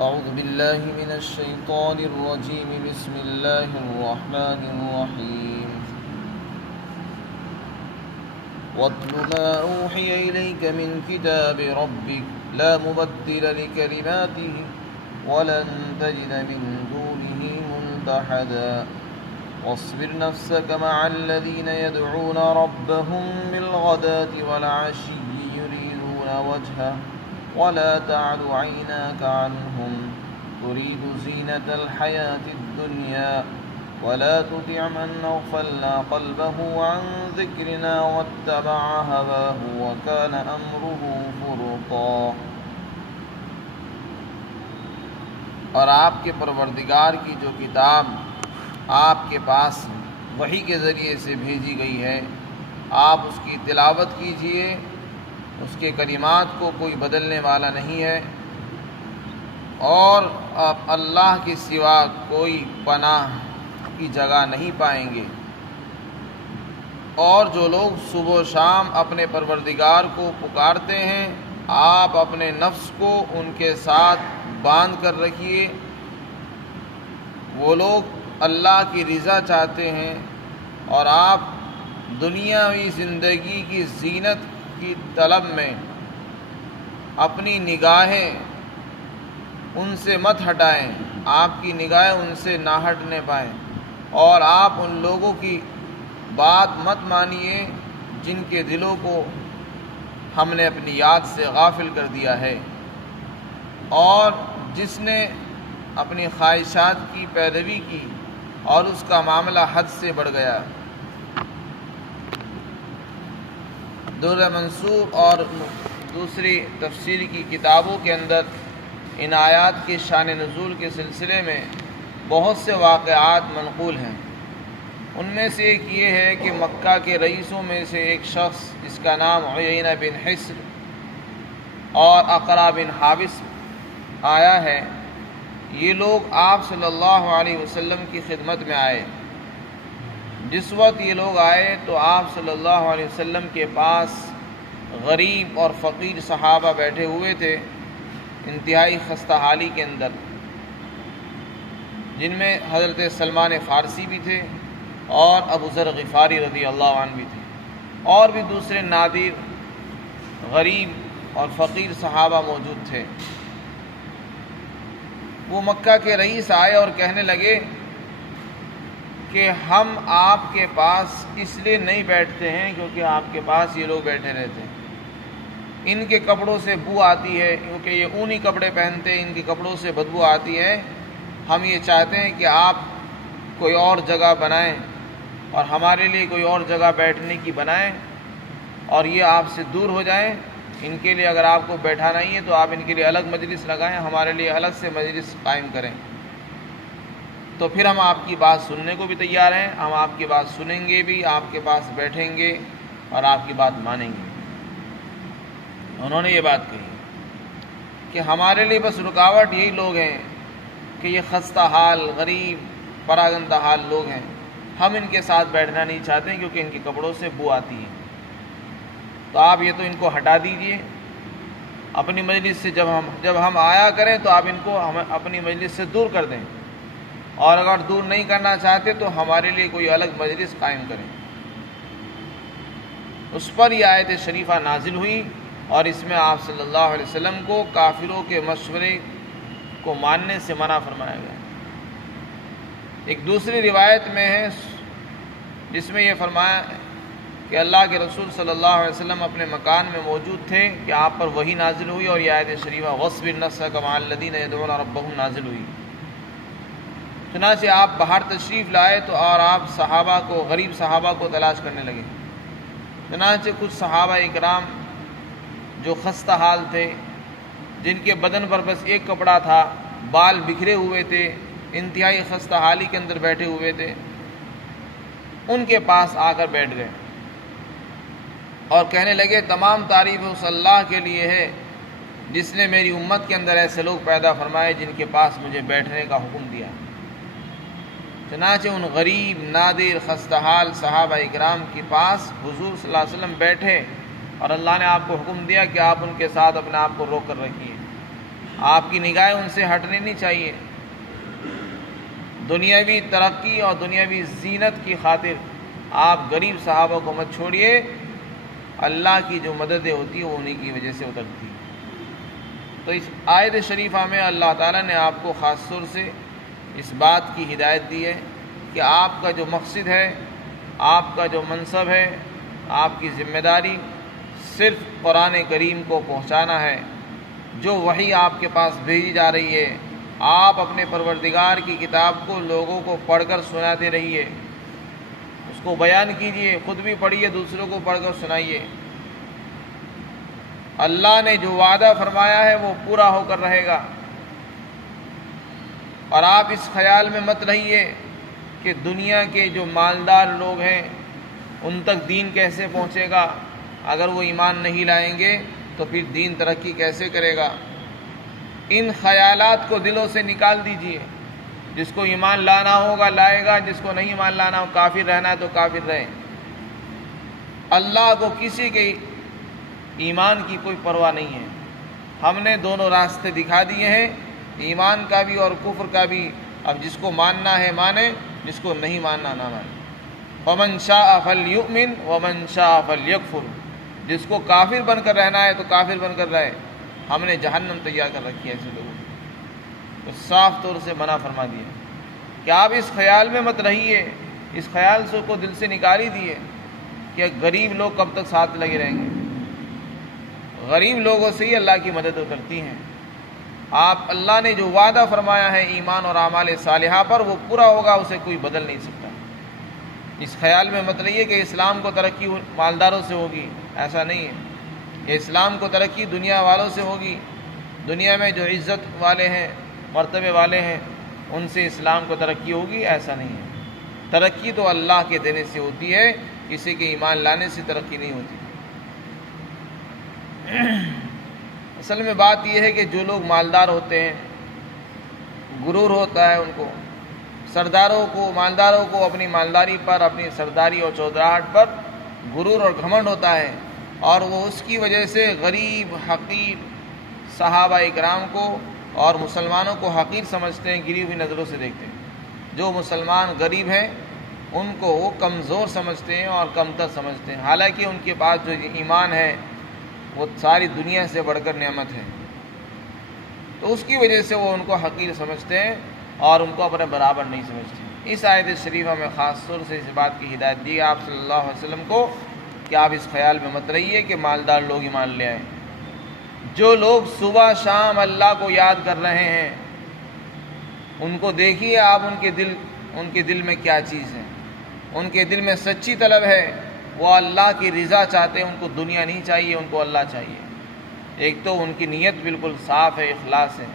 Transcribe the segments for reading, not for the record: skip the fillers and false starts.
أعوذ بالله من الشيطان الرجيم بسم الله الرحمن الرحيم واتل ما أوحي إليك من كتاب ربك لا مبدل لكلماته ولن تجد من دونه ملتحدا واصبر نفسك مع الذين يدعون ربهم بالغداة والعشي يريدون وجهه ولا تعد عيناك عنهم تريد زينة الحياة الدنيا ولا تطع من أغفلنا قلبه عن ذكرنا واتبع هواه وكان أمره فرطا۔ اور آپ کے پروردگار کی جو کتاب آپ کے پاس وحی کے ذریعے سے بھیجی گئی ہے، آپ اس کی تلاوت کیجئے، اس کے کلمات کو کوئی بدلنے والا نہیں ہے، اور آپ اللہ کے سوا کوئی پناہ کی جگہ نہیں پائیں گے۔ اور جو لوگ صبح و شام اپنے پروردگار کو پکارتے ہیں، آپ اپنے نفس کو ان کے ساتھ باندھ کر رکھیے۔ وہ لوگ اللہ کی رضا چاہتے ہیں اور آپ دنیاوی زندگی کی زینت کی طلب میں اپنی نگاہیں ان سے مت ہٹائیں، آپ کی نگاہیں ان سے نہ ہٹنے پائیں، اور آپ ان لوگوں کی بات مت مانیے جن کے دلوں کو ہم نے اپنی یاد سے غافل کر دیا ہے، اور جس نے اپنی خواہشات کی پیروی کی اور اس کا معاملہ حد سے بڑھ گیا۔ درر منصور اور دوسری تفسیر کی کتابوں کے اندر ان آیات کے شان نزول کے سلسلے میں بہت سے واقعات منقول ہیں۔ ان میں سے ایک یہ ہے کہ مکہ کے رئیسوں میں سے ایک شخص جس کا نام عیینہ بن حصر اور اقرا بن حابس آیا ہے، یہ لوگ آپ صلی اللہ علیہ وسلم کی خدمت میں آئے۔ جس وقت یہ لوگ آئے تو آپ صلی اللہ علیہ وسلم کے پاس غریب اور فقیر صحابہ بیٹھے ہوئے تھے، انتہائی خستہ حالی کے اندر، جن میں حضرت سلمان فارسی بھی تھے اور ابو ذر غفاری رضی اللہ عنہ بھی تھے، اور بھی دوسرے نادر غریب اور فقیر صحابہ موجود تھے۔ وہ مکہ کے رئیس آئے اور کہنے لگے کہ ہم آپ کے پاس اس لیے نہیں بیٹھتے ہیں کیونکہ آپ کے پاس یہ لوگ بیٹھے رہتے ہیں، ان کے کپڑوں سے بو آتی ہے، کیونکہ یہ اونی کپڑے پہنتے ہیں، ان کے کپڑوں سے بدبو آتی ہے۔ ہم یہ چاہتے ہیں کہ آپ کوئی اور جگہ بنائیں اور ہمارے لیے کوئی اور جگہ بیٹھنے کی بنائیں، اور یہ آپ سے دور ہو جائیں۔ ان کے لیے اگر آپ کو بیٹھانا ہی ہے تو آپ ان کے لیے الگ مجلس لگائیں، ہمارے لیے الگ سے مجلس قائم کریں، تو پھر ہم آپ کی بات سننے کو بھی تیار ہیں، ہم آپ کی بات سنیں گے بھی، آپ کے پاس بیٹھیں گے اور آپ کی بات مانیں گے۔ انہوں نے یہ بات کہی کہ ہمارے لیے بس رکاوٹ یہی لوگ ہیں کہ یہ خستہ حال، غریب، پراگندہ حال لوگ ہیں، ہم ان کے ساتھ بیٹھنا نہیں چاہتے کیونکہ ان کے کپڑوں سے بو آتی ہے، تو آپ یہ تو ان کو ہٹا دیجئے اپنی مجلس سے، جب ہم آیا کریں تو آپ ان کو اپنی مجلس سے دور کر دیں، اور اگر دور نہیں کرنا چاہتے تو ہمارے لیے کوئی الگ مجلس قائم کریں۔ اس پر یہ آیت شریفہ نازل ہوئی اور اس میں آپ صلی اللہ علیہ وسلم کو کافروں کے مشورے کو ماننے سے منع فرمایا گیا۔ ایک دوسری روایت میں ہے جس میں یہ فرمایا کہ اللہ کے رسول صلی اللہ علیہ وسلم اپنے مکان میں موجود تھے کہ آپ پر وحی نازل ہوئی اور یہ آیت شریفہ وَاصْبِرْ نَفْسَكَ مَعَ الَّذِينَ يَدْعُونَ رَبَّهُمْ نازل ہوئی۔ چنانچہ آپ باہر تشریف لائے تو اور آپ صحابہ کو، غریب صحابہ کو تلاش کرنے لگے۔ چنانچہ کچھ صحابہ اکرام جو خستہ حال تھے، جن کے بدن پر بس ایک کپڑا تھا، بال بکھرے ہوئے تھے، انتہائی خستہ حالی کے اندر بیٹھے ہوئے تھے، ان کے پاس آ کر بیٹھ گئے اور کہنے لگے تمام تعریف اس اللہ کے لیے ہے جس نے میری امت کے اندر ایسے لوگ پیدا فرمائے جن کے پاس مجھے بیٹھنے کا حکم دیا۔ چنانچہ ان غریب، نادر، خستہ حال صحابہ اکرام کے پاس حضور صلی اللہ علیہ وسلم بیٹھے اور اللہ نے آپ کو حکم دیا کہ آپ ان کے ساتھ اپنے آپ کو روک کر رکھیے۔ آپ کی نگاہیں ان سے ہٹنی نہیں چاہیے۔ دنیاوی ترقی اور دنیاوی زینت کی خاطر آپ غریب صحابہ کو مت چھوڑیے، اللہ کی جو مددیں ہوتی ہیں وہ انہی کی وجہ سے اترتی ہیں۔ تو اس آیت شریفہ میں اللہ تعالیٰ نے آپ کو خاص طور سے اس بات کی ہدایت دی ہے کہ آپ کا جو مقصد ہے، آپ کا جو منصب ہے، آپ کی ذمہ داری صرف قرآن کریم کو پہنچانا ہے۔ جو وحی آپ کے پاس بھیجی جا رہی ہے، آپ اپنے پروردگار کی کتاب کو لوگوں کو پڑھ کر سناتے رہیے، اس کو بیان کیجیے، خود بھی پڑھیے، دوسروں کو پڑھ کر سنائیے۔ اللہ نے جو وعدہ فرمایا ہے وہ پورا ہو کر رہے گا۔ اور آپ اس خیال میں مت رہیے کہ دنیا کے جو مالدار لوگ ہیں ان تک دین کیسے پہنچے گا، اگر وہ ایمان نہیں لائیں گے تو پھر دین ترقی کیسے کرے گا۔ ان خیالات کو دلوں سے نکال دیجیے۔ جس کو ایمان لانا ہوگا لائے گا، جس کو نہیں ایمان لانا ہو، کافر رہنا ہے تو کافر رہے۔ اللہ کو کسی کے ایمان کی کوئی پرواہ نہیں ہے۔ ہم نے دونوں راستے دکھا دیے ہیں، ایمان کا بھی اور کفر کا بھی۔ اب جس کو ماننا ہے مانے، جس کو نہیں ماننا نہ مانے۔ فَمَنْ شَاءَ فَلْيُؤْمِنْ وَمَنْ شَاءَ فَلْيَكْفُرْ۔ جس کو کافر بن کر رہنا ہے تو کافر بن کر رہے۔ ہم نے جہنم تیار کر رکھی ہے ایسے لوگوں کو، تو صاف طور سے منع فرما دیا کہ آپ اس خیال میں مت رہیے، اس خیال سے کو دل سے نکال ہی دیے کہ غریب لوگ کب تک ساتھ لگے رہیں گے۔ غریب لوگوں سے ہی اللہ کی مدد کرتی ہیں۔ آپ اللہ نے جو وعدہ فرمایا ہے ایمان اور اعمال صالحہ پر، وہ پورا ہوگا، اسے کوئی بدل نہیں سکتا۔ اس خیال میں مت رہیے کہ اسلام کو ترقی مالداروں سے ہوگی، ایسا نہیں ہے کہ اسلام کو ترقی دنیا والوں سے ہوگی۔ دنیا میں جو عزت والے ہیں، مرتبے والے ہیں، ان سے اسلام کو ترقی ہوگی، ایسا نہیں ہے۔ ترقی تو اللہ کے دینے سے ہوتی ہے، کسی کے ایمان لانے سے ترقی نہیں ہوتی۔ اصل میں بات یہ ہے کہ جو لوگ مالدار ہوتے ہیں، غرور ہوتا ہے ان کو، سرداروں کو، مالداروں کو اپنی مالداری پر، اپنی سرداری اور چودراہٹ پر غرور اور گھمنڈ ہوتا ہے، اور وہ اس کی وجہ سے غریب حقیر صحابہ اکرام کو اور مسلمانوں کو حقیر سمجھتے ہیں، گری ہوئی نظروں سے دیکھتے ہیں۔ جو مسلمان غریب ہیں ان کو وہ کمزور سمجھتے ہیں اور کمتر سمجھتے ہیں، حالانکہ ان کے پاس جو ایمان ہے وہ ساری دنیا سے بڑھ کر نعمت ہے۔ تو اس کی وجہ سے وہ ان کو حقیر سمجھتے ہیں اور ان کو اپنے برابر نہیں سمجھتے۔ اس آیت شریفہ میں خاص طور سے اس بات کی ہدایت دی آپ صلی اللہ علیہ وسلم کو کہ آپ اس خیال میں مت رہیے کہ مالدار لوگ ایمان لے آئیں۔ جو لوگ صبح شام اللہ کو یاد کر رہے ہیں ان کو دیکھیے آپ، ان کے دل میں کیا چیز ہے۔ ان کے دل میں سچی طلب ہے، وہ اللہ کی رضا چاہتے ہیں، ان کو دنیا نہیں چاہیے، ان کو اللہ چاہیے۔ ایک تو ان کی نیت بالکل صاف ہے، اخلاص ہے۔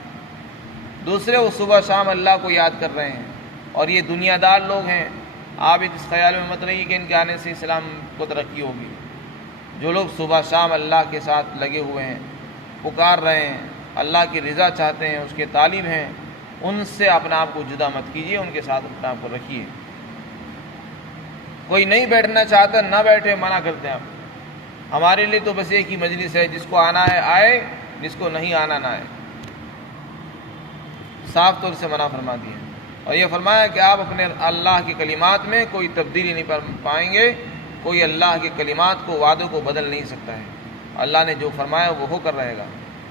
دوسرے وہ صبح شام اللہ کو یاد کر رہے ہیں، اور یہ دنیا دار لوگ ہیں۔ آپ اس خیال میں مت رہیے کہ ان کے آنے سے اسلام کو ترقی ہوگی۔ جو لوگ صبح شام اللہ کے ساتھ لگے ہوئے ہیں، پکار رہے ہیں، اللہ کی رضا چاہتے ہیں، اس کے طالب ہیں، ان سے اپنے آپ کو جدا مت کیجیے، ان کے ساتھ اپنے آپ کو رکھیے۔ کوئی نہیں بیٹھنا چاہتا نہ بیٹھے، منع کرتے ہیں آپ۔ ہمارے لیے تو بس ایک ہی مجلس ہے، جس کو آنا ہے آئے، جس کو نہیں آنا نہ آئے۔ صاف طور سے منع فرما دیا، اور یہ فرمایا کہ آپ اپنے اللہ کے کلمات میں کوئی تبدیلی نہیں پائیں گے۔ کوئی اللہ کے کلمات کو، وعدوں کو بدل نہیں سکتا ہے۔ اللہ نے جو فرمایا وہ ہو کر رہے گا،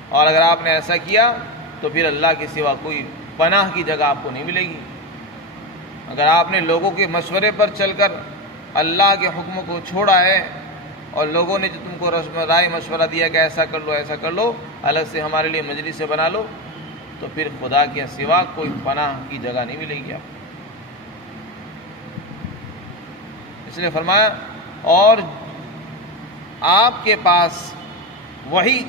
اور اگر آپ نے ایسا کیا تو پھر اللہ کے سوا کوئی پناہ کی جگہ آپ کو نہیں ملے گی۔ اگر آپ نے لوگوں کے مشورے پر چل کر اللہ کے حکم کو چھوڑا ہے، اور لوگوں نے جو تم کو رائے مشورہ دیا کہ ایسا کر لو، ایسا کر لو، الگ سے ہمارے لیے مجلس سے بنا لو، تو پھر خدا کے سوا کوئی پناہ کی جگہ نہیں ملے گی آپ کو۔ اس لیے فرمایا، اور آپ کے پاس وہی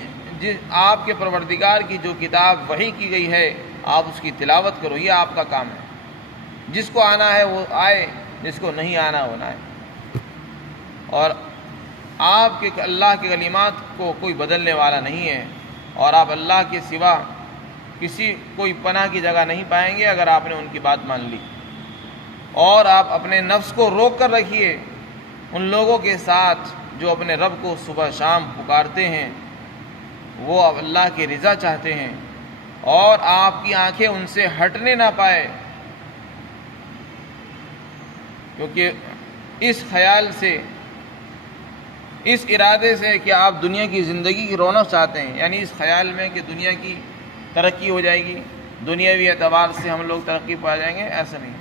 آپ کے پروردگار کی جو کتاب وحی کی گئی ہے، آپ اس کی تلاوت کرو، یہ آپ کا کام ہے۔ جس کو آنا ہے وہ آئے، جس کو نہیں آنا وہ نہ آئے۔ اور آپ کے اللہ کے کلمات کو کوئی بدلنے والا نہیں ہے، اور آپ اللہ کے سوا کوئی پناہ کی جگہ نہیں پائیں گے اگر آپ نے ان کی بات مان لی۔ اور آپ اپنے نفس کو روک کر رکھیے ان لوگوں کے ساتھ جو اپنے رب کو صبح شام پکارتے ہیں، وہ اللہ کی رضا چاہتے ہیں، اور آپ کی آنکھیں ان سے ہٹنے نہ پائے، کیونکہ اس خیال سے، اس ارادے سے کہ آپ دنیا کی زندگی کی رونق چاہتے ہیں، یعنی اس خیال میں کہ دنیا کی ترقی ہو جائے گی، دنیاوی اعتبار سے ہم لوگ ترقی پا جائیں گے، ایسا نہیں۔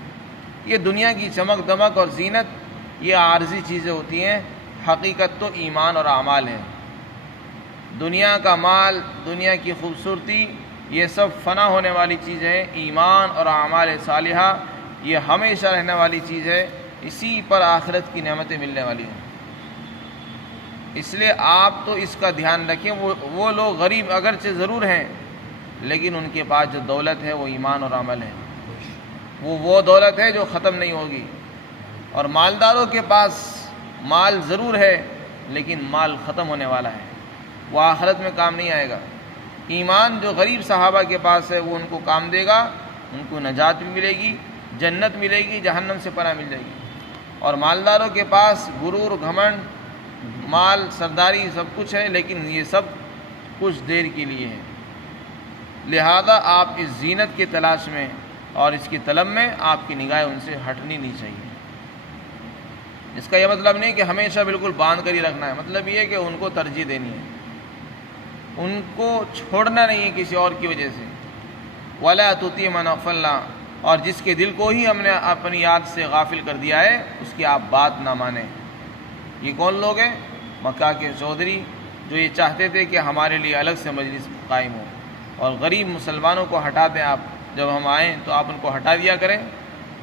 یہ دنیا کی چمک دمک اور زینت یہ عارضی چیزیں ہوتی ہیں، حقیقت تو ایمان اور اعمال ہے۔ دنیا کا مال، دنیا کی خوبصورتی، یہ سب فنا ہونے والی چیزیں ہیں، ایمان اور اعمال صالحہ یہ ہمیشہ رہنے والی چیز ہے، اسی پر آخرت کی نعمتیں ملنے والی ہیں۔ اس لیے آپ تو اس کا دھیان رکھیں، وہ لوگ غریب اگرچہ ضرور ہیں، لیکن ان کے پاس جو دولت ہے وہ ایمان اور عمل ہے، وہ دولت ہے جو ختم نہیں ہوگی۔ اور مالداروں کے پاس مال ضرور ہے، لیکن مال ختم ہونے والا ہے، وہ آخرت میں کام نہیں آئے گا۔ ایمان جو غریب صحابہ کے پاس ہے وہ ان کو کام دے گا، ان کو نجات بھی ملے گی، جنت ملے گی، جہنم سے پناہ مل جائے گی۔ اور مالداروں کے پاس غرور، گھمنڈ، مال، سرداری سب کچھ ہے، لیکن یہ سب کچھ دیر کے لیے ہے۔ لہذا آپ اس زینت کی تلاش میں اور اس کی طلب میں آپ کی نگاہیں ان سے ہٹنی نہیں چاہیے۔ اس کا یہ مطلب نہیں کہ ہمیشہ بالکل باندھ کر ہی رکھنا ہے، مطلب یہ ہے کہ ان کو ترجیح دینی ہے، ان کو چھوڑنا نہیں ہے کسی اور کی وجہ سے۔ وَلَا تُطِيعْ مَنْ أَغْفَلْنَا، اور جس کے دل کو ہی ہم نے اپنی یاد سے غافل کر دیا ہے اس کی آپ بات نہ مانیں۔ یہ کون لوگ ہیں؟ مکہ کے چودھری، جو یہ چاہتے تھے کہ ہمارے لیے الگ سے مجلس قائم ہو اور غریب مسلمانوں کو ہٹا دیں، آپ جب ہم آئیں تو آپ ان کو ہٹا دیا کریں۔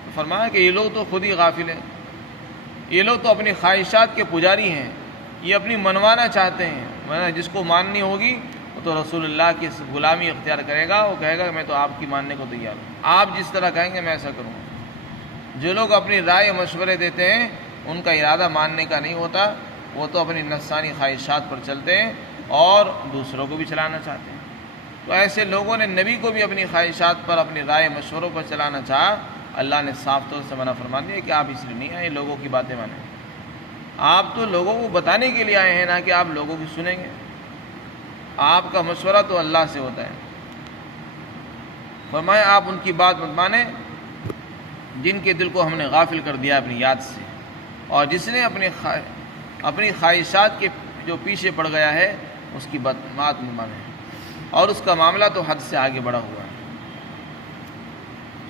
تو فرمایا کہ یہ لوگ تو خود ہی غافل ہیں، یہ لوگ تو اپنی خواہشات کے پجاری ہیں، یہ اپنی منوانا چاہتے ہیں، جس کو ماننی ہوگی وہ تو رسول اللہ کی غلامی اختیار کرے گا، وہ کہے گا کہ میں تو آپ کی ماننے کو تیار ہوں، آپ جس طرح کہیں گے میں ایسا کروں گا۔ جو لوگ اپنی رائے مشورے دیتے ہیں ان کا ارادہ ماننے کا نہیں ہوتا، وہ تو اپنی نفسانی خواہشات پر چلتے ہیں اور دوسروں کو بھی چلانا چاہتے ہیں۔ تو ایسے لوگوں نے نبی کو بھی اپنی خواہشات پر، اپنی رائے مشوروں پر چلانا چاہا، اللہ نے صاف طور سے منع فرما دیا کہ آپ اس لیے نہیں آئے لوگوں کی باتیں مانیں، آپ تو لوگوں کو بتانے کے لیے آئے ہیں، نہ کہ آپ لوگوں کی سنیں گے۔ آپ کا مشورہ تو اللہ سے ہوتا ہے۔ فرمایا آپ ان کی بات مت مانیں جن کے دل کو ہم نے غافل کر دیا اپنی یاد سے، اور جس نے اپنی خواہشات کے جو پیچھے پڑ گیا ہے اس کی بات مت مانے، اور اس کا معاملہ تو حد سے آگے بڑھا ہوا ہے۔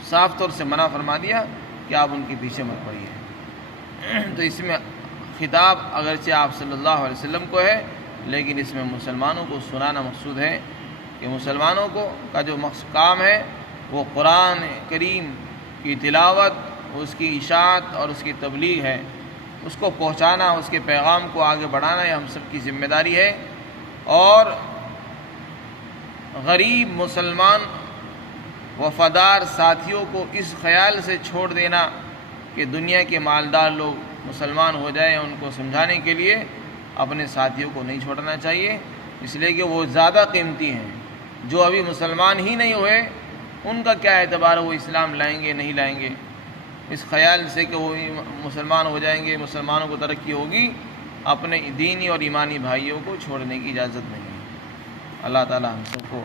صاف طور سے منع فرما دیا کہ آپ ان کے پیچھے مت پڑیے۔ تو اس میں خطاب اگرچہ آپ صلی اللہ علیہ وسلم کو ہے، لیکن اس میں مسلمانوں کو سنانا مقصود ہے کہ مسلمانوں کا جو کام ہے وہ قرآن کریم کی تلاوت، اس کی اشاعت اور اس کی تبلیغ ہے، اس کو پہنچانا، اس کے پیغام کو آگے بڑھانا، یہ ہم سب کی ذمہ داری ہے۔ اور غریب مسلمان وفادار ساتھیوں کو اس خیال سے چھوڑ دینا کہ دنیا کے مالدار لوگ مسلمان ہو جائیں، ان کو سمجھانے کے لیے اپنے ساتھیوں کو نہیں چھوڑنا چاہیے، اس لیے کہ وہ زیادہ قیمتی ہیں۔ جو ابھی مسلمان ہی نہیں ہوئے ان کا کیا اعتبار ہے، وہ اسلام لائیں گے نہیں لائیں گے؟ اس خیال سے کہ وہ مسلمان ہو جائیں گے، مسلمانوں کو ترقی ہوگی، اپنے دینی اور ایمانی بھائیوں کو چھوڑنے کی اجازت نہیں ہے۔ اللہ تعالی ہم سب کو